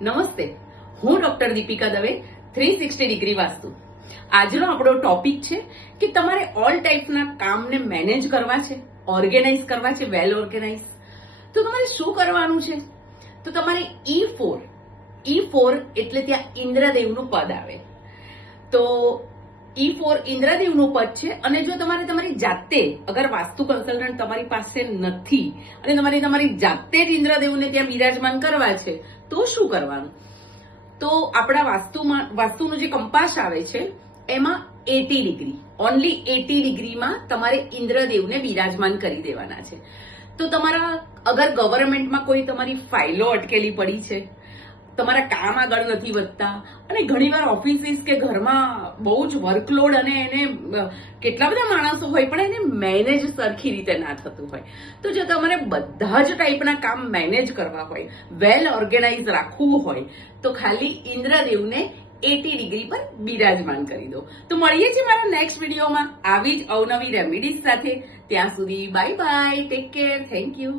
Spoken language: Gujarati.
નમસ્તે, હું ડોક્ટર દીપિકા દવે, 360 ડિગ્રી વાસ્તુ. આજનો આપણો ટોપિક છે કે તમારે ઓલ ટાઈપના કામને મેનેજ કરવા છે, ઓર્ગેનાઇઝ કરવા છે, વેલ ઓર્ગેનાઇઝ. તો તમારે શું કરવાનું છે? તો તમારે E4 એટલે ત્યાં ઇન્દ્રદેવનું પદ આવે. તો E4 ઇન્દ્રદેવનું પદ છે અને જો તમારે તમારી જાતે, અગર વાસ્તુ કન્સલ્ટન્ટ તમારી પાસે નથી અને તમારે તમારી જાતે જ ઇન્દ્રદેવને ત્યાં બિરાજમાન કરવા છે, તો શું કરવાનું? તો આપણા વાસ્તુનું જે કંપાસ આવે છે એમાં 80 ડિગ્રી, ઓનલી 80 ડિગ્રીમાં તમારે ઇન્દ્રદેવને બિરાજમાન કરી દેવાના છે. તો તમારા અગર ગવર્મેન્ટમાં કોઈ તમારી ફાઇલો અટકેલી પડી છે, તમારા કામ આગળ નથી વધતા અને ઘણીવાર ઓફિસીસ કે ઘરમાં બહુ જ વર્કલોડ અને એને કેટલા બધા માણસો હોય પણ એને મેનેજ સરખી રીતે ના થતું હોય, તો જો તમારે બધા જ ટાઈપના કામ મેનેજ કરવા હોય, વેલ ઓર્ગેનાઇઝ રાખવું હોય, તો ખાલી ઇન્દ્રદેવને 80 ડિગ્રી પર બિરાજમાન કરી દો. તો મળીએ છીએ મારા નેક્સ્ટ વિડીયોમાં આવી જ અવનવી રેમેડીઝ સાથે. ત્યાં સુધી bye bye, take care, thank you.